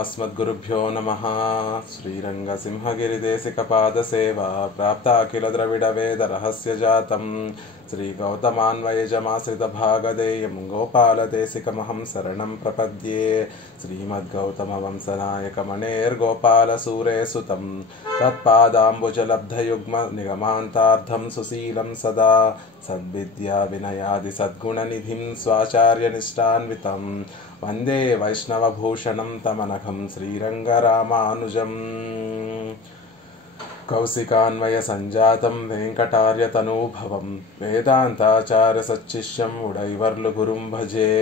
अस्मद्गुरुभ्यो नमः। श्रीरङ्गसिंहगिरिदेशिकपादसेवा प्राप्ताखिल द्रविडवेदरहस्यजातं श्रीगौतमान्वयजमाश्रितभागधेयं गोपालदेशिकमहं शरणं प्रपद्ये। श्रीमद्गौतमवंशनायकमणेर्गोपालसूरेसुतं तत्पादाम्बुजलब्धयुग्मनिगमान्तार्धं सुशीलं सदा सद्विद्याविनयादिसद्गुणनिधिं स्वाचार्यनिष्ठान्वितं वंदे वैष्णवभूषणं तमनघं श्रीरङ्गरामानुजम्। कौशिकान्वयसञ्जातं वेङ्कटार्यतनूभवं वेदान्ताचार्यसच्शिष्यं उडैवर्लुगुरुं भजे।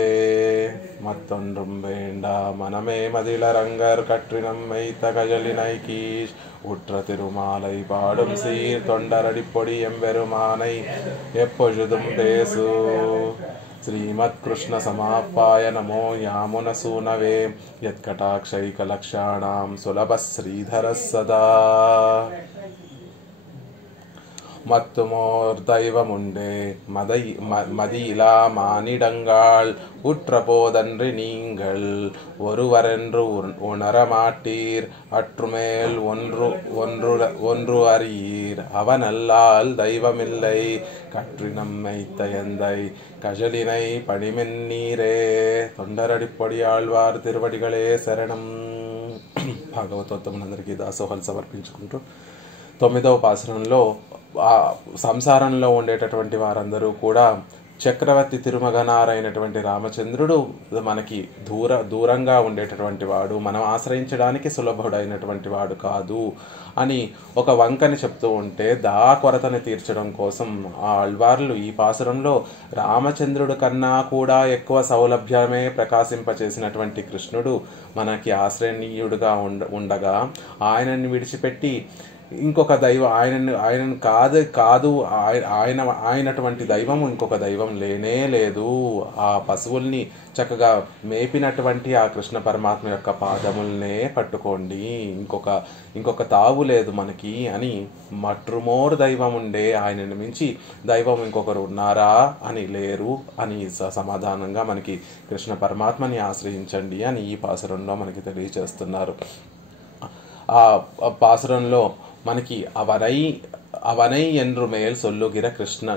मत्तொன்றும் வேண்டா மனமே மதிலரங்கர் கற்றினம் வைத்த கயலினைக்கீஷ் உற்ற திருமாலை பாடும் சீர் தொண்டரடிப்பொடி எம்பெருமானை எப்பொழுதும் பேசு। श्रीमत्कृष्ण समाप्पाय नमो यामुनसूनवे यत्कटाक्षैकलक्षाणां सुलभः श्रीधरः सदा। மத்துமோர்தைவமுண்டே மதியிலா மானிடங்காள் உற்றபோதன்றி நீங்கள் ஒருவரென்று உணரமாட்டீர் அற்றுமேல் ஒன்று அறியீர் அவனல்லால் தெய்வமில்லை கற்றினம் மைத்த எந்தை கஜலினை పడిమెన్నీరే। తొండరడిపొడి ఆళ్వార్ తిరువడిగలే శరణం। భాగవతోత్తములందరికీ దాసోహాలు సమర్పించుకుంటూ 9వ పాసురంలో సంసారంలో ఉండేటటువంటి వారందరూ కూడా చక్రవర్తి తిరుమగనారైనటువంటి రామచంద్రుడు మనకి దూరంగా ఉండేటటువంటి వాడు, మనం ఆశ్రయించడానికి సులభుడైనటువంటి వాడు కాదు అని ఒక వంకని చెప్తూ ఉంటే దా కొరతని తీర్చడం కోసం ఆ ఆళ్వార్లు ఈ పాసురంలో రామచంద్రుడు కన్నా కూడా ఎక్కువ సౌలభ్యమే ప్రకాశింపచేసినటువంటి కృష్ణుడు మనకి ఆశ్రయనీయుడుగా ఉండగా ఆయనని విడిచిపెట్టి ఇంకొక దైవం ఆయనను కాదు ఆయనటువంటి దైవము ఇంకొక దైవం లేనే లేదు. ఆ పశువుల్ని చక్కగా మేపినటువంటి ఆ కృష్ణ పరమాత్మ యొక్క పాదముల్నే పట్టుకోండి, ఇంకొక తావు లేదు మనకి అని మట్రుమోర్ దైవం ఉండే, ఆయనను మించి దైవం ఇంకొకరు ఉన్నారా అని లేరు అని సమాధానంగా మనకి కృష్ణ పరమాత్మని ఆశ్రయించండి అని ఈ పాసురంలో మనకి తెలియజేస్తున్నారు. ఆ పాసురంలో మనకి అవనై ఎండ్రు మేల్ సొల్లుగిర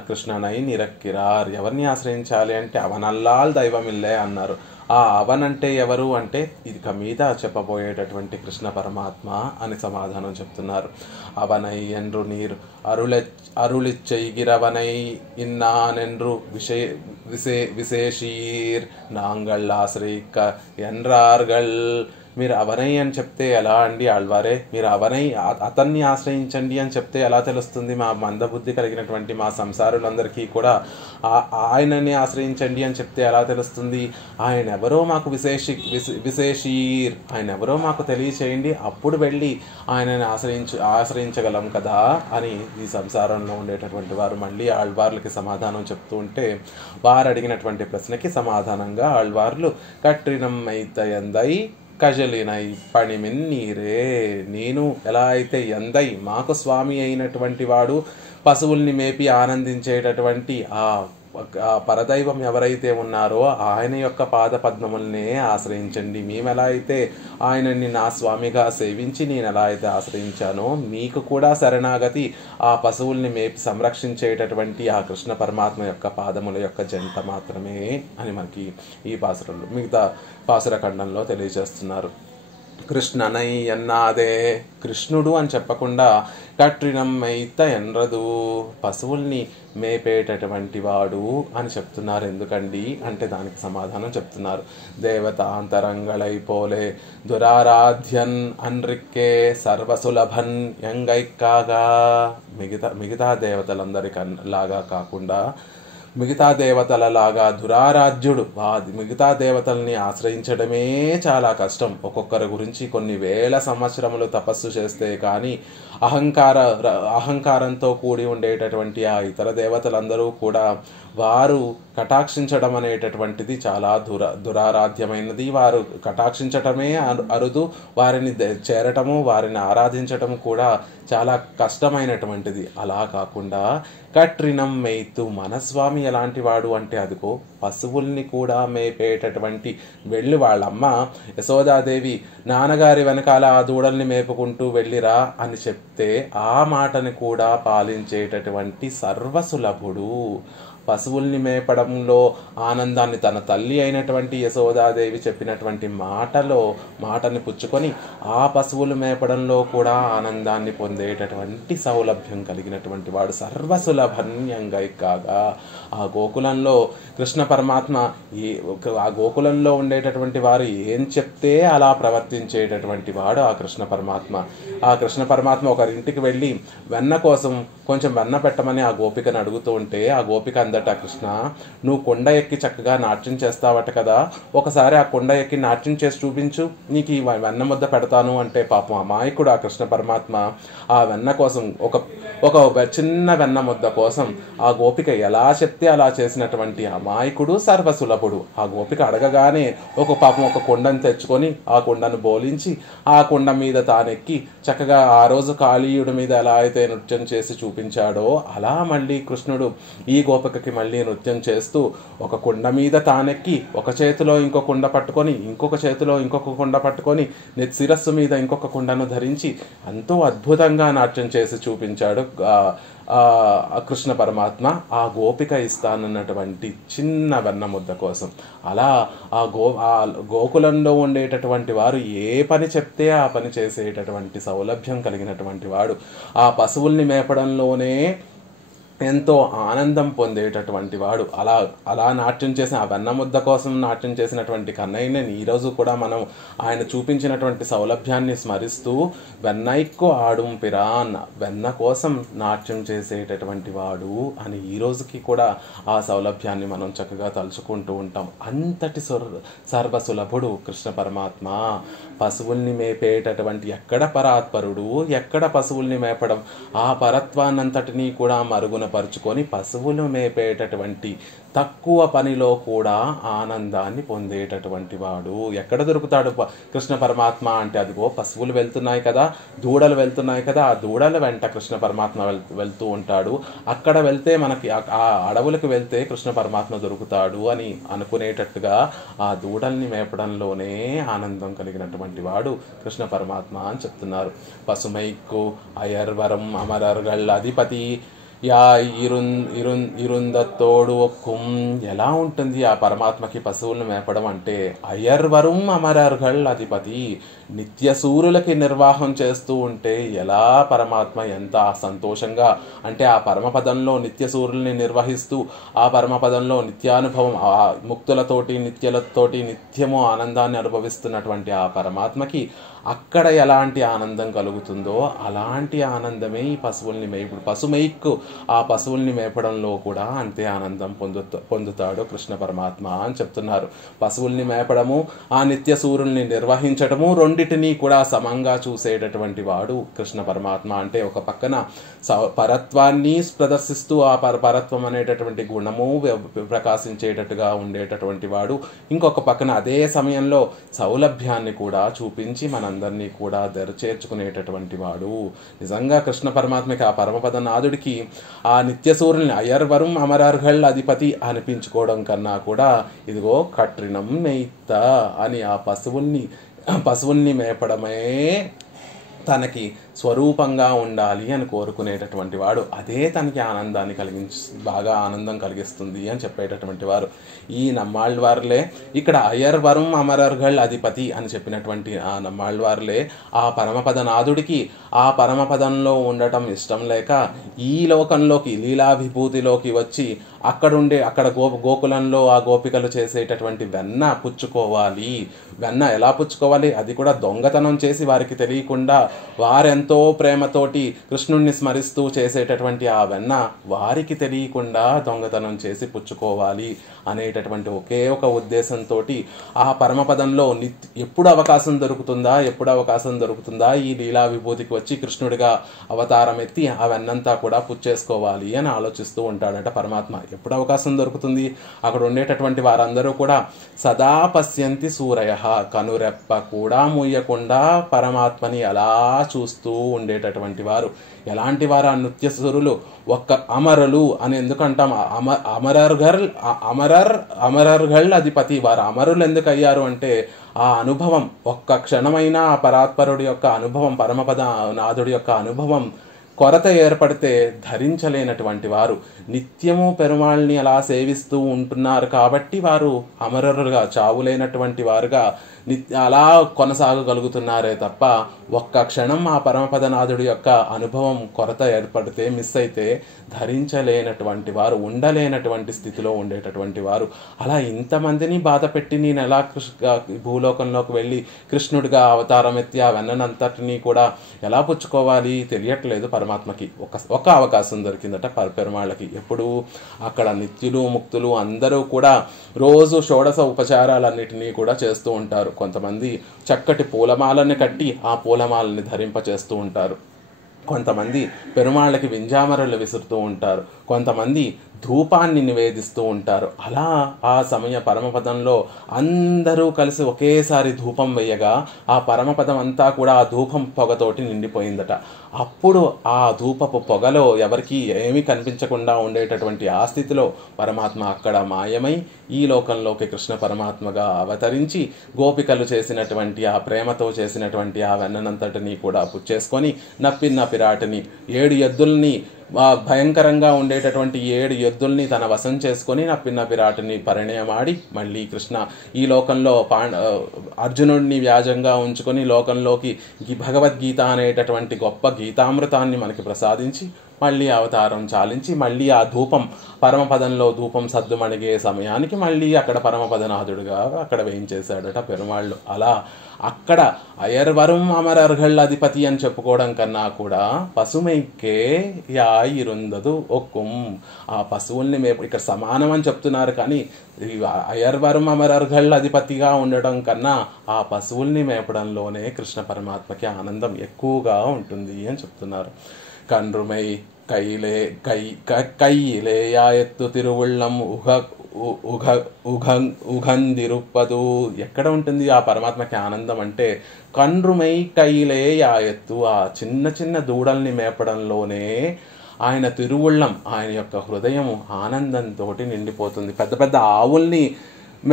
కృష్ణనై నిరక్కిరార్. ఎవరిని ఆశ్రయించాలి అంటే అవనల్లాల్ దైవమిల్లే అన్నారు. ఆ అవన్ అంటే ఎవరు అంటే ఇక మీద చెప్పబోయేటటువంటి కృష్ణ పరమాత్మ అని సమాధానం చెప్తున్నారు. అవనై ఎండ్రు నీర్ అరుళిచ్చైగిరవనై ఇన్నానెండ్రు విశేషీర్ నాంగళ్ ఆశ్రయిక్క ఎన్రార్గళ్. మీరు అవనై అని చెప్తే ఎలా అండి ఆళ్వారే, మీరు అవనై అతన్ని ఆశ్రయించండి అని చెప్తే ఎలా తెలుస్తుంది? మా మందబుద్ధి కలిగినటువంటి మా సంసారులందరికీ కూడా ఆయనని ఆశ్రయించండి అని చెప్తే ఎలా తెలుస్తుంది? ఆయన ఎవరో మాకు విశేషీర్, ఆయన ఎవరో మాకు తెలియచేయండి, అప్పుడు వెళ్ళి ఆయనని ఆశ్రయించగలం కదా అని ఈ సంసారంలో ఉండేటటువంటి వారు మళ్ళీ ఆళ్వార్లకి సమాధానం చెప్తూ ఉంటే వారు అడిగినటువంటి ప్రశ్నకి సమాధానంగా ఆళ్వార్లు కట్రినం మైత ఎందై కజలినై పడిమెన్నీరే. నేను ఎలా అయితే ఎందై మాకు స్వామి అయినటువంటి వాడు పశువుల్ని మేపి ఆనందించేటటువంటి ఆ పరదైవం ఎవరైతే ఉన్నారో ఆయన యొక్క పాద పద్మములనే ఆశ్రయించండి. మేము ఎలా అయితే ఆయనని నా స్వామిగా సేవించి నేను ఎలా అయితే ఆశ్రయించానో మీకు కూడా శరణాగతి ఆ పశువుల్ని మేపి సంరక్షించేటటువంటి ఆ కృష్ణ పరమాత్మ యొక్క పాదముల యొక్క జంట మాత్రమే అని మనకి ఈ పాసురంలో మిగతా పాసుర ఖండంలో తెలియజేస్తున్నారు. కృష్ణనై ఎన్నాదే, కృష్ణుడు అని చెప్పకుండా కట్రినం మైత ఎన్రదు, పశువుల్ని మేపేటటువంటి వాడు అని చెప్తున్నారు. ఎందుకండి అంటే దానికి సమాధానం చెప్తున్నారు. దేవతాంతరంగళైపోలే దురారాధ్యన్ అన్రిక్కే సర్వసులభన్ ఎంగైక్కాగా. మిగతా దేవతలందరికలాగా కాకుండా మిగతా దేవతలలాగా దురారాధ్యుడు మిగతా దేవతల్ని ఆశ్రయించడమే చాలా కష్టం. ఒక్కొక్కరి గురించి కొన్ని వేల సంవత్సరములు తపస్సు చేస్తే కానీ అహంకారంతో కూడి ఉండేటటువంటి ఆ ఇతర దేవతలందరూ కూడా వారు కటాక్షించడం అనేటటువంటిది చాలా దురారాధ్యమైనది. వారు కటాక్షించటమే అరుదు, వారిని చేరటము, వారిని ఆరాధించటము కూడా చాలా కష్టమైనటువంటిది. అలా కాకుండా కట్రినం మేయితు, మనస్వామి ఎలాంటి వాడు అంటే అదిగో పశువుల్ని కూడా మేపేటటువంటి వెళ్ళి వాళ్ళమ్మ యశోదాదేవి నాన్నగారి వెనకాల ఆ దూడల్ని మేపుకుంటూ వెళ్ళిరా అని చెప్తే ఆ మాటని కూడా పాలించేటటువంటి సర్వసులభుడు. పశువుల్ని మేపడంలో ఆనందాన్ని తన తల్లి అయినటువంటి యశోదాదేవి చెప్పినటువంటి మాటని పుచ్చుకొని ఆ పశువులు మేపడంలో కూడా ఆనందాన్ని పొందేటటువంటి సౌలభ్యం కలిగినటువంటి వాడు సర్వసులభన్యంగా కాగా ఆ గోకులంలో కృష్ణ పరమాత్మ ఆ గోకులంలో ఉండేటటువంటి వారు ఏం చెప్తే అలా ప్రవర్తించేటటువంటి వాడు ఆ కృష్ణ పరమాత్మ. ఆ కృష్ణ పరమాత్మ ఒకరింటికి వెళ్ళి వెన్న కోసం కొంచెం వెన్న పెట్టమని ఆ గోపికను అడుగుతూ ఉంటే ఆ గోపిక అందట, కృష్ణ నువ్వు కొండ ఎక్కి చక్కగా నాట్యం చేస్తావట కదా, ఒకసారి ఆ కొండ ఎక్కి నాట్యం చేసి చూపించు, నీకు ఈ వెన్న ముద్ద పెడతాను అంటే పాపం అమాయకుడు ఆ కృష్ణ పరమాత్మ ఆ వెన్న కోసం ఒక చిన్న వెన్న ముద్ద కోసం ఆ గోపిక ఎలా చెప్తే అలా చేసినటువంటి అమాయకుడు సర్వసులభుడు. ఆ గోపిక అడగగానే ఒక కొండను తెచ్చుకొని ఆ కొండను బోలించి ఆ కొండ మీద తానెక్కి చక్కగా ఆ రోజు కాళీయుడి మీద ఎలా అయితే నృత్యం చేసి చూపించాడో అలా మళ్ళీ కృష్ణుడు ఈ గోపికకి మళ్ళీ నృత్యం చేస్తూ ఒక కొండ మీద తానెక్కి ఒక చేతిలో ఇంకొక కొండ పట్టుకొని ఇంకొక చేతిలో ఇంకొక కొండ పట్టుకొని శిరస్సు మీద ఇంకొక కొండను ధరించి ఎంతో అద్భుతంగా నాట్యం చేసి చూపించాడు కృష్ణ పరమాత్మ ఆ గోపిక ఇస్తానన్నటువంటి చిన్న వెన్న ముద్ద కోసం. అలా ఆ గోకులంలో ఉండేటటువంటి వారు ఏ పని చెప్తే ఆ పని చేసేటటువంటి సౌలభ్యం కలిగినటువంటి వాడు. ఆ పశువుల్ని మేపడంలోనే ఎంతో ఆనందం పొందేటటువంటి వాడు. అలా నాట్యం చేసిన ఆ వెన్న ముద్ద కోసం నాట్యం చేసినటువంటి కన్నయ్యని ఈరోజు కూడా మనం ఆయన చూపించినటువంటి సౌలభ్యాన్ని స్మరిస్తూ వెన్నైక్కు ఆడుం పిరాన్, వెన్న కోసం నాట్యం చేసేటటువంటి వాడు అని ఈ రోజుకి కూడా ఆ సౌలభ్యాన్ని మనం చక్కగా తలుచుకుంటూ ఉంటాం. అంతటి సర్వసులభుడు కృష్ణ పరమాత్మ. పశువుల్ని మేపేటటువంటి ఎక్కడ పరాత్పరుడు, ఎక్కడ పశువుల్ని మేపడం, ఆ పరత్వాన్నంతటినీ కూడా మరుగున పరుచుకొని పశువులు మేపేటటువంటి తక్కువ పనిలో కూడా ఆనందాన్ని పొందేటటువంటి వాడు. ఎక్కడ దొరుకుతాడు కృష్ణ పరమాత్మ అంటే అదిగో పశువులు వెళ్తున్నాయి కదా, దూడలు వెళ్తున్నాయి కదా, ఆ దూడల వెంట కృష్ణ పరమాత్మ వెళ్తూ ఉంటాడు. అక్కడ వెళ్తే మనకి ఆ అడవులకు వెళ్తే కృష్ణ పరమాత్మ దొరుకుతాడు అని అనుకునేటట్టుగా ఆ దూడల్ని మేపడంలోనే ఆనందం కలిగినటువంటి వాడు కృష్ణ పరమాత్మ అని చెప్తున్నారు. పశుమైక్కు అయర్వరం అమరర్గళ్ళ అధిపతి యా ఇరుందత్తోడు ఒక్కుం. ఎలా ఉంటుంది ఆ పరమాత్మకి పశువులను మేపడం అంటే, అయర్వరం అమరర్గళ్ అధిపతి, నిత్య సూర్యులకి నిర్వాహం చేస్తూ ఉంటే ఎలా పరమాత్మ ఎంత సంతోషంగా అంటే ఆ పరమపదంలో నిత్య సూర్యుల్ని నిర్వహిస్తూ ఆ పరమపదంలో నిత్యానుభవం ఆ ముక్తులతోటి నిత్యలతోటి నిత్యము ఆనందాన్ని అనుభవిస్తున్నటువంటి ఆ పరమాత్మకి అక్కడ ఎలాంటి ఆనందం కలుగుతుందో అలాంటి ఆనందమే ఈ పశువుల్ని మేపుడు. పశుమైక్కు ఆ పశువుల్ని మేపడంలో కూడా అంతే ఆనందం పొందుతాడు కృష్ణ పరమాత్మ అని చెప్తున్నారు. పశువుల్ని మేపడము, ఆ నిత్య సూర్యుల్ని నిర్వహించడము రెండిటినీ కూడా సమంగా చూసేటటువంటి వాడు కృష్ణ పరమాత్మ. అంటే ఒక పక్కన పరత్వాన్ని ప్రదర్శిస్తూ ఆ పరత్వం అనేటటువంటి గుణము ప్రకాశించేటట్టుగా ఉండేటటువంటి వాడు, ఇంకొక పక్కన అదే సమయంలో సౌలభ్యాన్ని కూడా చూపించి మనందరినీ కూడా చేర్చుకునేటటువంటి వాడు. నిజంగా కృష్ణ పరమాత్మకి ఆ పరమపద నాథుడికి ఆ నిత్య సూర్యుల్ని అయర్వరం అమరర్గళ్ అధిపతి అనిపించుకోవడం కన్నా కూడా ఇదిగో కట్రినం మెయిత్త అని ఆ పశువుల్ని మేపడమే తనకి స్వరూపంగా ఉండాలి అని కోరుకునేటటువంటి వాడు. అదే తనకి ఆనందాన్ని బాగా ఆనందం కలిగిస్తుంది అని చెప్పేటటువంటి వారు ఈ నమ్మాళ్ళవారులే. ఇక్కడ అయర్వరం అమరర్గళ్ అధిపతి అని చెప్పినటువంటి ఆ నమ్మాళ్ళవారులే ఆ పరమపదనాథుడికి ఆ పరమపదంలో ఉండటం ఇష్టం లేక ఈ లోకంలోకి లీలాభిభూతిలోకి వచ్చి అక్కడ గోకులంలో ఆ గోపికలు చేసేటటువంటి వెన్న పుచ్చుకోవాలి. వెన్న ఎలా పుచ్చుకోవాలి, అది కూడా దొంగతనం చేసి వారికి తెలియకుండా వారెంతో ప్రేమతోటి కృష్ణుణ్ణి స్మరిస్తూ చేసేటటువంటి ఆ వెన్న వారికి తెలియకుండా దొంగతనం చేసి పుచ్చుకోవాలి అనేటటువంటి ఒకే ఒక ఉద్దేశంతో ఆ పరమపదంలో ఎప్పుడు అవకాశం దొరుకుతుందా ఈ లీలా విభూతికి వచ్చి కృష్ణుడిగా అవతారం ఎత్తి ఆ వెన్నంతా కూడా పుచ్చేసుకోవాలి అని ఆలోచిస్తూ ఉంటాడట పరమాత్మ. ఎప్పుడు అవకాశం దొరుకుతుంది? అక్కడ ఉండేటటువంటి వారందరూ కూడా సదా పశ్యంతి సూరయ, కనురెప్ప కూడా మూయకుండా పరమాత్మని అలా చూస్తూ ఉండేటటువంటి వారు. ఎలాంటి వారు ఆ నృత్యసురులు? ఒక్క అమరులు అని ఎందుకంటాం? అమరర్గల్ అధిపతి. వారు అమరులు ఎందుకు అయ్యారు అంటే ఆ అనుభవం, ఒక్క క్షణమైన ఆ పరాత్పరుడి యొక్క అనుభవం, పరమపద నాథుడి యొక్క అనుభవం కొరత ఏర్పడితే ధరించలేనటువంటి వారు నిత్యము పెరుమాళ్ళని అలా సేవిస్తూ ఉంటున్నారు కాబట్టి వారు అమరులుగా, చావులేనటువంటి వారుగా అలా కొనసాగగలుగుతున్నారే తప్ప ఒక్క క్షణం ఆ పరమపదనాథుడి యొక్క అనుభవం కొరత ఏర్పడితే, మిస్ అయితే ధరించలేనటువంటి వారు, ఉండలేనటువంటి స్థితిలో ఉండేటటువంటి వారు. అలా ఇంతమందిని బాధ పెట్టి నేను ఎలా భూలోకంలోకి వెళ్ళి కృష్ణుడిగా అవతారం ఎత్తి ఆ వెన్ననంతటినీ కూడా ఎలా పుచ్చుకోవాలి తెలియట్లేదు పరమాత్మకి. ఒక అవకాశం దొరికిందట పెరుమాళ్ళకి. ఎప్పుడు? అక్కడ నిత్యులు ముక్తులు అందరూ కూడా రోజు షోడశ ఉపచారాలన్నిటినీ కూడా చేస్తూ ఉంటారు. కొంతమంది చక్కటి పూలమాలని కట్టి ఆ పూలమాలని ధరింపచేస్తూ ఉంటారు. కొంతమంది పెరుమాళ్ళకి వింజామరలు విసురుతూ ఉంటారు. కొంతమంది ధూపాన్ని నివేదిస్తూ ఉంటారు. అలా ఆ సమయ పరమపదంలో అందరూ కలిసి ఒకేసారి ధూపం వేయగా ఆ పరమపదం అంతా కూడా ఆ ధూపం పొగతోటి నిండిపోయిందట. అప్పుడు ఆ ధూపపు పొగలో ఎవరికి ఏమీ కనిపించకుండా ఉండేటటువంటి ఆ స్థితిలో పరమాత్మ అక్కడ మాయమై ఈ లోకంలోకి కృష్ణ పరమాత్మగా అవతరించి గోపికలు చేసినటువంటి ఆ ప్రేమతో చేసినటువంటి ఆ వెన్ననంతటిని కూడా పుచ్చేసుకొని నప్పిన్న పిరాటిని 7 ఎద్దుల్ని భయంకరంగా ఉండేటటువంటి 7 ఎద్దుల్ని తన వశం చేసుకొని నప్పిన్న పిరాటిని పరిణయమాడి మళ్ళీ కృష్ణ ఈ లోకంలో అర్జునుడిని వ్యాజంగా ఉంచుకొని లోకంలోకి భగవద్గీత అనేటటువంటి గొప్ప గీతామృతాన్ని మనకి ప్రసాదించి మళ్ళీ అవతారం చాలించి మళ్ళీ ఆ ధూపం పరమపదంలో ధూపం సద్దుమణిగే సమయానికి మళ్ళీ అక్కడ పరమపదనాథుడుగా అక్కడ వేయించేశాడట పెరుమాళ్ళు. అలా అక్కడ అయర్వరం అమరర్గల్ అధిపతి అని చెప్పుకోవడం కన్నా కూడా పశుమైకే యాయిరుందదు ఒక్కుం, ఆ పశువుల్ని ఇక్కడ సమానం అని చెప్తున్నారు కానీ అయర్వరం అమరర్గల్ అధిపతిగా ఉండడం కన్నా ఆ పశువుల్ని మేపడంలోనే కృష్ణ పరమాత్మకి ఆనందం ఎక్కువగా ఉంటుంది అని చెప్తున్నారు. కన్రుమై కైయిలే యాయత్తు తిరువుళ్ళం ఉగందిరుప్పదు. ఎక్కడ ఉంటుంది ఆ పరమాత్మకి ఆనందం అంటే కన్రుమై కైయిలే యాయత్తు, ఆ చిన్న చిన్న దూడల్ని మేపడంలోనే ఆయన తిరువుళ్ళం, ఆయన యొక్క హృదయం ఆనందంతో నిండిపోతుంది. పెద్ద పెద్ద ఆవుల్ని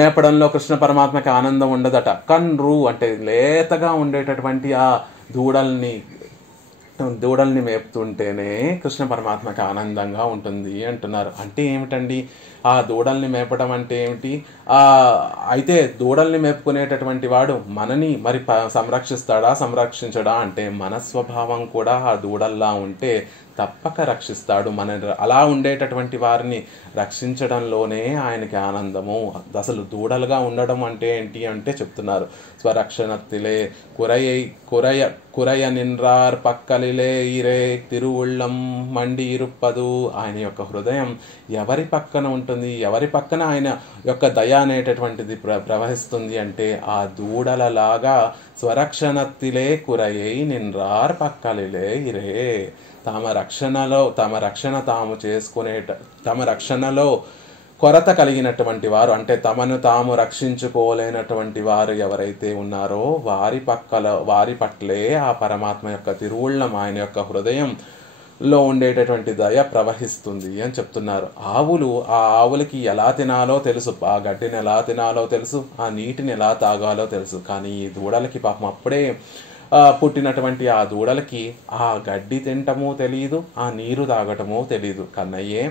మేపడంలో కృష్ణ పరమాత్మకి ఆనందం ఉండదట. కన్రు అంటే లేతగా ఉండేటటువంటి ఆ దూడల్ని మేపుతుంటేనే కృష్ణ పరమాత్మకి ఆనందంగా ఉంటుంది అంటున్నారు. అంటే ఏమిటండి ఆ దూడల్ని మేపడం అంటే ఏమిటి? అయితే దూడల్ని మేపుకునేటటువంటి వాడు మనని మరి సంరక్షిస్తాడా సంరక్షించడా అంటే మన స్వభావం కూడా ఆ దూడల్లా ఉంటే తప్పక రక్షిస్తాడు. మన అలా ఉండేటటువంటి వారిని రక్షించడంలోనే ఆయనకి ఆనందము. అసలు దూడలుగా ఉండడం అంటే ఏంటి అంటే చెప్తున్నారు. స్వరక్షణత్తిలే కురయ నిన్రార్ పక్కలిలే ఇరే తిరువుళ్ళం మండి ఇరుప్పదు. ఆయన యొక్క హృదయం ఎవరి పక్కన ఉంటుంది, ఎవరి పక్కన ఆయన యొక్క దయ అనేటటువంటిది ప్రవహిస్తుంది అంటే ఆ దూడలలాగా స్వరక్షణత్తిలే కురయై నిన్రార్ పక్కలిలే ఇరే. తమ రక్షణ తాము తమ రక్షణలో కొరత కలిగినటువంటి వారు అంటే తమను తాము రక్షించుకోలేనటువంటి వారు ఎవరైతే ఉన్నారో వారి పట్లే ఆ పరమాత్మ యొక్క తిరువుళ్ళం, ఆయన యొక్క హృదయంలో ఉండేటటువంటి దయ ప్రవహిస్తుంది అని చెప్తున్నారు. ఆ ఆవులకి ఎలా తినాలో తెలుసు, ఆ గడ్డిని ఎలా తినాలో తెలుసు, ఆ నీటిని ఎలా తాగాలో తెలుసు. కానీ ఈ దూడలకి పాపం అప్పుడే పుట్టినటువంటి ఆ దూడలకి ఆ గడ్డి తినటమూ తెలియదు, ఆ నీరు తాగటమూ తెలియదు. కన్నయ్యే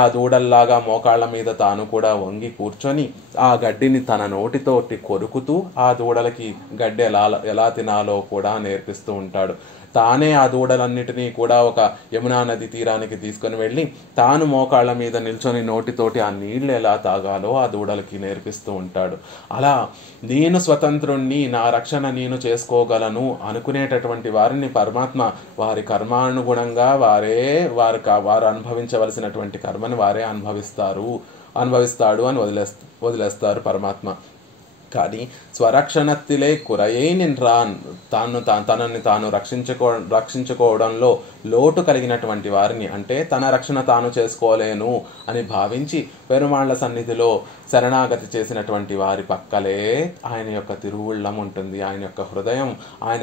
ఆ దూడల్లాగా మోకాళ్ళ మీద తాను కూడా వంగి కూర్చొని ఆ గడ్డిని తన నోటితోటి కొరుకుతూ ఆ దూడలకి గడ్డి ఎలా తినాలో కూడా నేర్పిస్తూ ఉంటాడు. తానే ఆ దూడలన్నిటినీ కూడా ఒక యమునా నది తీరానికి తీసుకొని వెళ్ళి తాను మోకాళ్ళ మీద నిల్చొని నోటితోటి ఆ నీళ్లు ఎలా తాగాలో ఆ దూడలకి నేర్పిస్తూ ఉంటాడు. అలా నేను స్వతంత్రుణ్ణి, నా రక్షణ నేను చేసుకోగలను అనుకునేటటువంటి వారిని పరమాత్మ వారి కర్మానుగుణంగా వారు అనుభవించవలసినటువంటి కర్మని వారే అనుభవిస్తాడు అని వదిలేస్తారు పరమాత్మ. కానీ స్వరక్షణత్తిలే కురయై నిన్రాన్, తనని తాను రక్షించుకోవడంలో లోటు కలిగినటువంటి వారిని, అంటే తన రక్షణ తాను చేసుకోలేను అని భావించి పెరుమాళ్ల సన్నిధిలో శరణాగతి చేసినటువంటి వారి పక్కలే ఆయన యొక్క తిరువుళ్ళం ఉంటుంది. ఆయన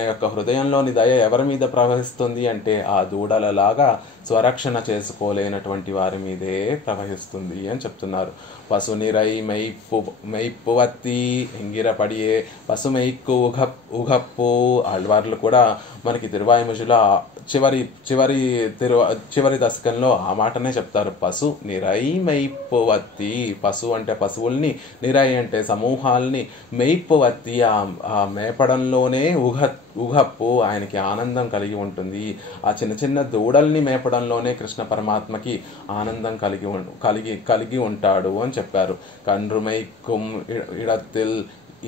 యొక్క హృదయంలోని దయ ఎవరి మీద ప్రవహిస్తుంది అంటే ఆ దూడలలాగా స్వరక్షణ చేసుకోలేనటువంటి వారి మీదే ప్రవహిస్తుంది అని చెప్తున్నారు. పశునిరై మెయిప్పువత్తి ఎంగిరపడియే పశుమెయిక్కు ఉగప్పు. ఆళ్వార్లు కూడా మనకి తిరువాయిముజుల చివరి దశకంలో ఆ మాటనే చెప్తారు. పశు నిరై మెయిప్పువత్తి, పశు అంటే పశువుల్ని, నిరై అంటే సమూహాల్ని, మెయిప్పువత్తి ఆ మేపడంలోనే ఉగప్పు ఆయనకి ఆనందం కలిగి ఉంటుంది. ఆ చిన్న చిన్న దూడల్ని మేపడంలోనే కృష్ణ పరమాత్మకి ఆనందం కలిగి ఉంటాడు అని చెప్పారు. కండ్రుమైక్కుం ఇడత్తిల్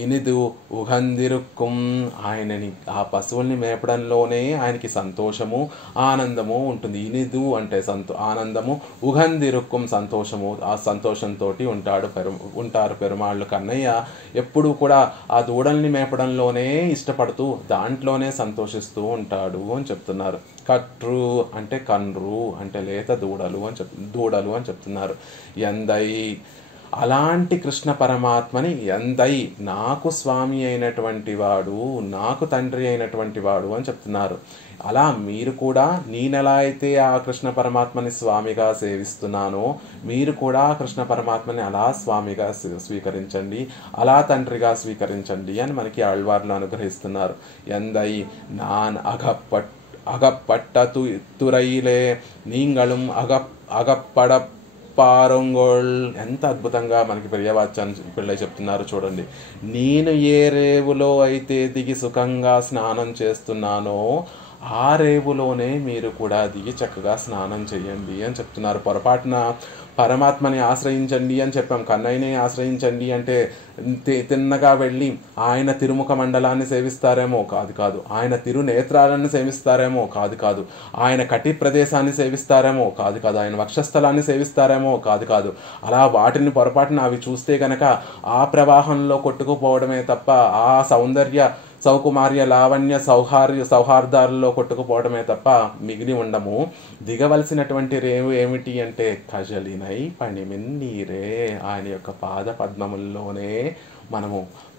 ఇనిదు ఉగందిరుక్కుం, ఆయనని ఆ పశువుల్ని మేపడంలోనే ఆయనకి సంతోషము ఆనందము ఉంటుంది. ఇనిదు అంటే ఆనందము, ఉగందిరుక్కుం సంతోషము, ఆ సంతోషంతో ఉంటారు పెరుమాళ్ళు. కన్నయ్య ఎప్పుడు కూడా ఆ దూడల్ని మేపడంలోనే ఇష్టపడుతూ దాంట్లోనే సంతోషిస్తూ ఉంటాడు అని చెప్తున్నారు. కట్రు అంటే కన్రు అంటే లేత దూడలు అని చెప్తున్నారు. ఎందై అలాంటి కృష్ణ పరమాత్మని ఎందై, నాకు స్వామి అయినటువంటి వాడు, నాకు తండ్రి అయినటువంటి వాడు అని చెప్తున్నారు. అలా మీరు కూడా నేనెలా అయితే ఆ కృష్ణ పరమాత్మని స్వామిగా సేవిస్తున్నానో మీరు కూడా కృష్ణ పరమాత్మని అలా స్వామిగా స్వీకరించండి, అలా తండ్రిగా స్వీకరించండి అని మనకి ఆళ్వార్లు అనుగ్రహిస్తున్నారు. ఎందై నాన్ అగప్పట్టు తురైలే నీంగళం అగప్పడ పారొంగోళ్. ఎంత అద్భుతంగా మనకి ప్రియవాచ్యాన్ని పిళ్ళై చెప్తున్నారు చూడండి. నేను ఏ రేవులో అయితే దిగి సుఖంగా స్నానం చేస్తున్నానో ఆ రేవులోనే మీరు కూడా దిగి చక్కగా స్నానం చేయండి అని చెప్తున్నారు. పొరపాటున పరమాత్మని ఆశ్రయించండి అని చెప్పాం, కన్నయ్యని ఆశ్రయించండి అంటే తిన్నగా వెళ్ళి ఆయన తిరుముఖ మండలాన్ని సేవిస్తారేమో కాదు, ఆయన తిరునేత్రాలను సేవిస్తారేమో కాదు, ఆయన కటి ప్రదేశాన్ని సేవిస్తారేమో కాదు, ఆయన వక్షస్థలాన్ని సేవిస్తారేమో కాదు. అలా వాటిని పొరపాటున అవి చూస్తే గనక ఆ ప్రవాహంలో కొట్టుకుపోవడమే తప్ప ఆ సౌందర్య సౌకుమార్య లావణ్య సౌహార్దాలలో కొట్టుకుపోవడమే తప్ప మిగిలి ఉండము. దిగవలసినటువంటి రేవు ఏమిటి అంటే కజలినై పణిమిన్నీరే, ఆయన యొక్క పాద పద్మముల్లోనే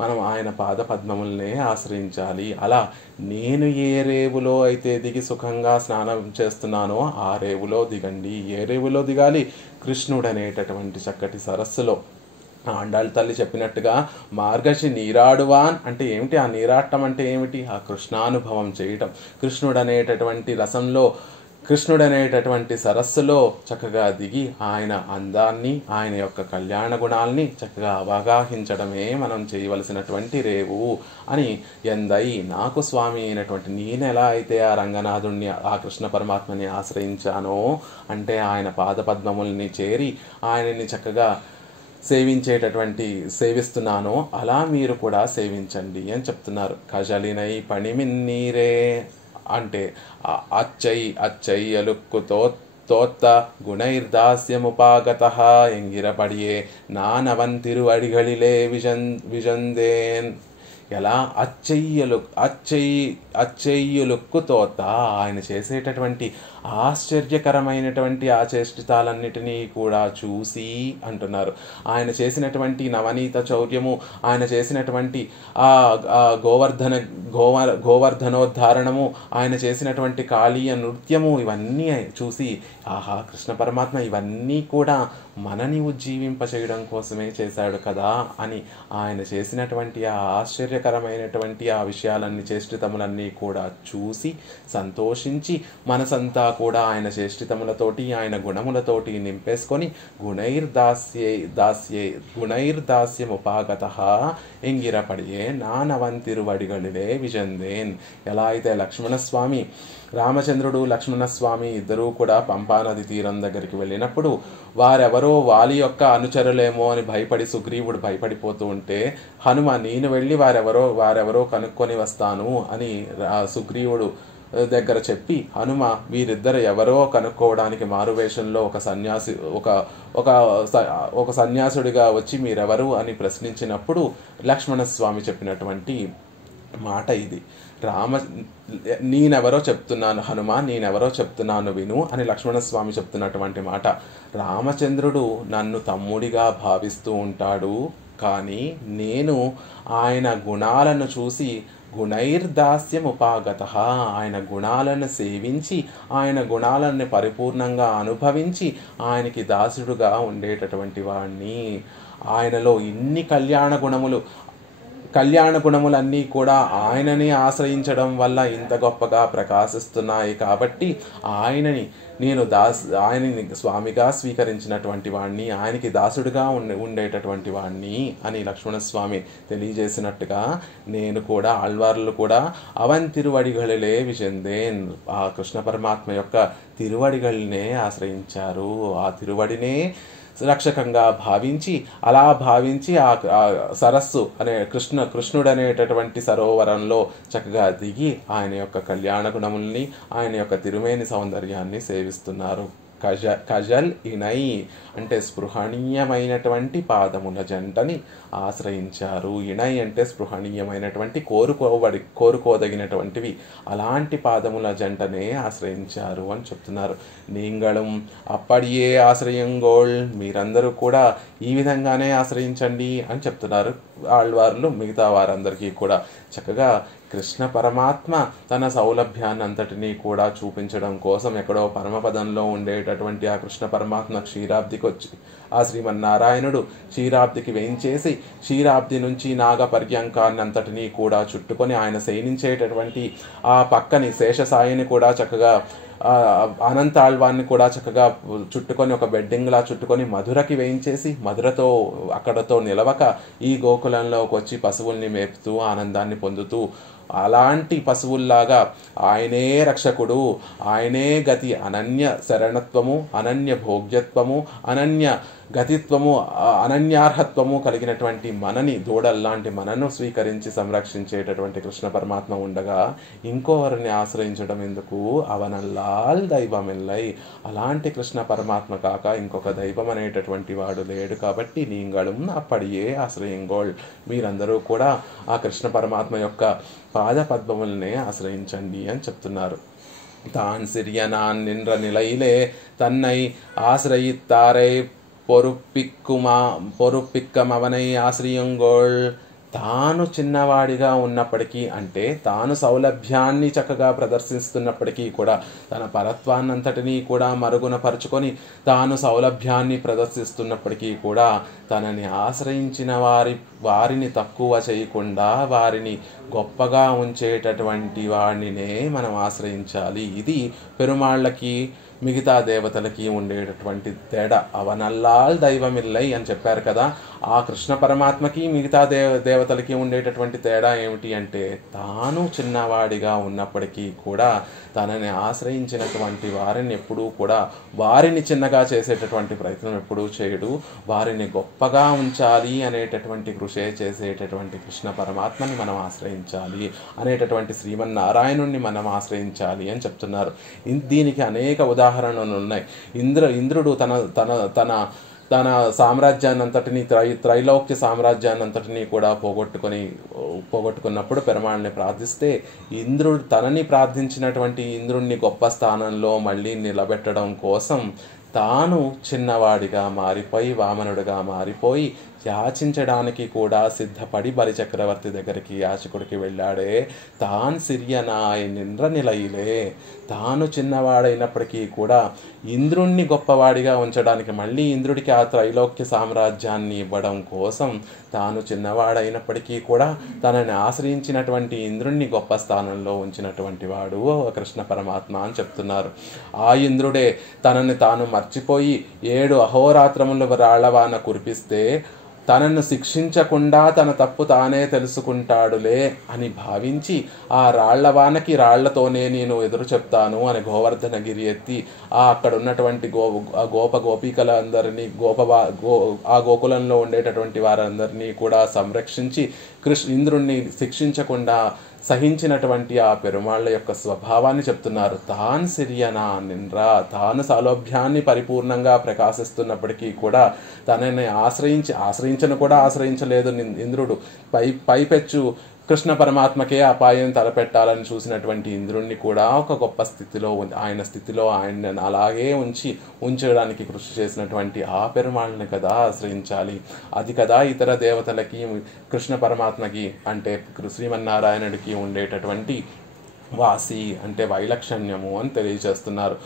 మనం ఆయన పాద పద్మములనే ఆశ్రయించాలి. అలా నేను ఏ రేవులో అయితే దిగి సుఖంగా స్నానం చేస్తున్నానో ఆ రేవులో దిగండి. ఏ రేవులో దిగాలి? కృష్ణుడు అనేటటువంటి చక్కటి సరస్సులో. ఆండాళ్ళ తల్లి చెప్పినట్టుగా మార్గశి నీరాడువాన్ అంటే ఏమిటి? ఆ నీరాటం అంటే ఏమిటి? ఆ కృష్ణానుభవం చేయటం. కృష్ణుడు అనేటటువంటి సరస్సులో చక్కగా దిగి ఆయన అందాన్ని, ఆయన యొక్క కళ్యాణ గుణాల్ని చక్కగా అవగాహించడమే మనం చేయవలసినటువంటి రేవు అని ఎందై నాకు స్వామి అయినటువంటి నేను ఎలా అయితే ఆ రంగనాథుణ్ణి ఆ కృష్ణ పరమాత్మని ఆశ్రయించానో అంటే ఆయన పాదపద్మముల్ని చేరి ఆయనని చక్కగా సేవిస్తున్నానో అలా మీరు కూడా సేవించండి అని చెప్తున్నారు. కజలినై పణిమిన్నీరే అంటే అచ్చయ్యలుక్కుతో తోత్త గుణైర్దాస్యముపాగత ఎంగిరపడియే నానవంతిరువడిగళిలే విజందేన్. ఎలా అచ్చయ్యులుక్కు తోత ఆయన చేసేటటువంటి ఆశ్చర్యకరమైనటువంటి ఆ చేష్టితాలన్నిటినీ కూడా చూసి అంటున్నారు. ఆయన చేసినటువంటి నవనీత చౌర్యము, ఆయన చేసినటువంటి ఆ గోవర్ధనోద్ధారణము, ఆయన చేసినటువంటి కాళీయ నృత్యము, ఇవన్నీ చూసి ఆహా కృష్ణ పరమాత్మ ఇవన్నీ కూడా మనని ఉజ్జీవింపచేయడం కోసమే చేశాడు కదా అని ఆయన చేసినటువంటి ఆ ఆశ్చర్యకరమైనటువంటి ఆ విషయాలన్నీ చేష్టితములన్నీ కూడా చూసి సంతోషించి మనసంతా కూడా ఆయన చేష్టితములతోటి ఆయన గుణములతోటి నింపేసుకొని గుణైర్దాస్యముపాగత ఎంగిరపడియే నానవంతిరువడిగళిలే విజందేన్. ఎలా అయితే లక్ష్మణస్వామి రామచంద్రుడు లక్ష్మణస్వామి ఇద్దరూ కూడా పంపానది తీరం దగ్గరికి వెళ్ళినప్పుడు వారెవరో వాలి యొక్క అనుచరులేమో అని భయపడి సుగ్రీవుడు భయపడిపోతూ ఉంటే హనుమ నేను వెళ్ళి వారెవరో కనుక్కొని వస్తాను అని సుగ్రీవుడు దగ్గర చెప్పి హనుమ వీరిద్దరు ఎవరో కనుక్కోవడానికి మారువేషంలో ఒక సన్యాసి ఒక సన్యాసుడిగా వచ్చి మీరెవరు అని ప్రశ్నించినప్పుడు లక్ష్మణస్వామి చెప్పినటువంటి మాట ఇది. నేనెవరో చెప్తున్నాను హనుమ, నేనెవరో చెప్తున్నాను విను అని లక్ష్మణస్వామి చెప్తున్నటువంటి మాట. రామచంద్రుడు నన్ను తమ్ముడిగా భావిస్తూ ఉంటాడు, కానీ నేను ఆయన గుణాలను చూసి గుణైర్దాస్యముపాగత, ఆయన గుణాలను సేవించి ఆయన గుణాలను పరిపూర్ణంగా అనుభవించి ఆయనకి దాసుడుగా ఉండేటటువంటి వాడిని. ఆయనలో ఇన్ని కళ్యాణ గుణములన్నీ కూడా ఆయనని ఆశ్రయించడం వల్ల ఇంత గొప్పగా ప్రకాశిస్తున్నాయి. కాబట్టి ఆయనని స్వామిగా స్వీకరించినటువంటి వాణ్ణి, ఆయనకి దాసుడిగా ఉండేటటువంటి వాణ్ణి అని లక్ష్మణస్వామి తెలియజేసినట్టుగా నేను కూడా ఆళ్వార్లు కూడా అవన్ తిరువడిగళిలే విజందేన్, ఆ కృష్ణ పరమాత్మ యొక్క తిరువడిగళినే ఆశ్రయించారు. ఆ తిరువడినే రక్షకంగా భావించి ఆ సరస్సు అనే కృష్ణుడు అనేటటువంటి సరోవరంలో చక్కగా దిగి ఆయన యొక్క కళ్యాణ గుణముల్ని, ఆయన యొక్క తిరుమేని సౌందర్యాన్ని సేవిస్తున్నారు. కజల్ ఇనై అంటే స్పృహణీయమైనటువంటి పాదముల జంటని ఆశ్రయించారు. ఇనై అంటే స్పృహణీయమైనటువంటి కోరుకోదగినటువంటివి, అలాంటి పాదముల జంటనే ఆశ్రయించారు అని చెప్తున్నారు. నీంగళం అప్పడియే ఆశ్రయంగోళ్, మీరందరూ కూడా ఈ విధంగానే ఆశ్రయించండి అని చెప్తున్నారు ఆళ్వార్లు మిగతా వారందరికీ కూడా. చక్కగా కృష్ణ పరమాత్మ తన సౌలభ్యాన్ని అంతటినీ కూడా చూపించడం కోసం ఎక్కడో పరమపదంలో ఉండేటటువంటి ఆ కృష్ణ పరమాత్మ క్షీరాబ్దికి వచ్చి, ఆ శ్రీమన్నారాయణుడు క్షీరాబ్దికి వేయించేసి క్షీరాబ్ది నుంచి నాగ పర్యంకాన్ని అంతటినీ కూడా చుట్టుకొని ఆయన శయనించేటటువంటి ఆ పక్కని శేషసాయిని కూడా చక్కగా అనంతాళ్వాన్ని కూడా చక్కగా చుట్టుకొని ఒక బెడ్డింగ్లా చుట్టుకొని మధురకి వేయించేసి మధురతో అక్కడతో నిలవక ఈ గోకులంలోకి వచ్చి పశువుల్ని మేపుతూ ఆనందాన్ని పొందుతూ అలాంటి పశువుల్లాగా ఆయనే రక్షకుడు, ఆయనే గతి, అనన్య శరణత్వము, అనన్య భోగ్యత్వము, అనన్య గతిత్వము, అనన్యార్హత్వము కలిగినటువంటి మనని, దూడల్లాంటి మనను స్వీకరించి సంరక్షించేటటువంటి కృష్ణ పరమాత్మ ఉండగా ఇంకోవరిని ఆశ్రయించడం ఎందుకు? అవనల్లాల్ దైవమిల్లై, అలాంటి కృష్ణ పరమాత్మ కాక ఇంకొక దైవం అనేటటువంటి వాడు లేడు. కాబట్టి నీంగళం అప్పడియే ఆశ్రయంగోళ్, మీరందరూ కూడా ఆ కృష్ణ పరమాత్మ యొక్క పాద పద్మములనే ఆశ్రయించండి అని చెప్తున్నారు. తాన్ సిరియనాన్ నిండ్ర నిలయిలే తన్నై ఆశ్రయిత్తారై పొరుపిక్కమవనై ఆశ్రయంగోళ్, తాను చిన్నవాడిగా ఉన్నప్పటికీ, అంటే తాను సౌలభ్యాన్ని చక్కగా ప్రదర్శిస్తున్నప్పటికీ కూడా, తన పరత్వాన్నంతటినీ కూడా మరుగున పరుచుకొని తాను సౌలభ్యాన్ని ప్రదర్శిస్తున్నప్పటికీ కూడా తనని ఆశ్రయించిన వారిని తక్కువ చేయకుండా వారిని గొప్పగా ఉంచేటటువంటి వాడినే మనం ఆశ్రయించాలి. ఇది పెరుమాళ్ళకి మిగతా దేవతలకి ఉండేటటువంటి తేడా. అవనల్లాల్ దైవమిల్లై అని చెప్పారు కదా, ఆ కృష్ణ పరమాత్మకి మిగతా దేవతలకి ఉండేటటువంటి తేడా ఏమిటి అంటే, తాను చిన్నవాడిగా ఉన్నప్పటికీ కూడా తనని ఆశ్రయించినటువంటి వారిని ఎప్పుడూ కూడా వారిని చిన్నగా చేసేటటువంటి ప్రయత్నం ఎప్పుడూ చేయడు. వారిని గొప్పగా ఉంచాలి అనేటటువంటి కృషి చేసేటటువంటి కృష్ణ పరమాత్మని మనం ఆశ్రయించాలి, అనేటటువంటి శ్రీమన్నారాయణుణ్ణి మనం ఆశ్రయించాలి అని చెప్తున్నారు. దీనికి అనేక ఉదాహరణలు ఉన్నాయి. ఇంద్రుడు తన సామ్రాజ్యాన్నంతటినీ త్రైలోక్య సామ్రాజ్యాన్నంతటినీ కూడా పోగొట్టుకున్నప్పుడు పెరుమాళ్ళని ప్రార్థిస్తే ఇంద్రుడు తనని ప్రార్థించినటువంటి ఇంద్రుణ్ణి గొప్ప స్థానంలో మళ్ళీ నిలబెట్టడం కోసం తాను చిన్నవాడిగా మారిపోయి వామనుడిగా మారిపోయి యాచించడానికి కూడా సిద్ధపడి బలిచక్రవర్తి దగ్గరికి యాచకుడికి వెళ్ళాడే. తాన్ సిరియనాయ్ నింద్ర నిలయిలే, తాను చిన్నవాడైనప్పటికీ కూడా ఇంద్రుణ్ణి గొప్పవాడిగా ఉంచడానికి, మళ్ళీ ఇంద్రుడికి ఆ త్రైలోక్య సామ్రాజ్యాన్ని ఇవ్వడం కోసం తాను చిన్నవాడైనప్పటికీ కూడా తనని ఆశ్రయించినటువంటి ఇంద్రుణ్ణి గొప్ప స్థానంలో ఉంచినటువంటి వాడు కృష్ణ పరమాత్మ అని చెప్తున్నారు. ఆ ఇంద్రుడే తనని తాను మర్చిపోయి 7 అహోరాత్రములు రాళ్లవాన కురిపిస్తే తనను శిక్షించకుండా తన తప్పు తానే తెలుసుకుంటాడులే అని భావించి ఆ రాళ్లవానకి రాళ్లతోనే నేను ఎదురు చెప్తాను అని గోవర్ధనగిరి ఎత్తి అక్కడ ఉన్నటువంటి గోపికలందరినీ ఆ గోకులంలో ఉండేటటువంటి వారందరినీ కూడా సంరక్షించి ఇంద్రుణ్ణి శిక్షించకుండా సహించినటువంటి ఆ పెరుమాళ్ళ యొక్క స్వభావాన్ని చెప్తున్నారు. తాను సిరియనా నిండ్రా, తాను సౌలభ్యాన్ని పరిపూర్ణంగా ప్రకాశిస్తున్నప్పటికీ కూడా తనని ఆశ్రయించను కూడా ఆశ్రయించలేదు ఇంద్రుడు. పైపెచ్చు కృష్ణ పరమాత్మకే అపాయం తలపెట్టాలని చూసినటువంటి ఇంద్రుణ్ణి కూడా ఒక గొప్ప స్థితిలో ఆయన అలాగే ఉంచడానికి కృషి చేసినటువంటి ఆ పెరుమాళ్ళని కదా ఆశ్రయించాలి. అది కదా ఇతర దేవతలకి కృష్ణ పరమాత్మకి అంటే శ్రీమన్నారాయణుడికి ఉండేటటువంటి వాసి అంటే వైలక్షణ్యము అని తెలియజేస్తున్నారు.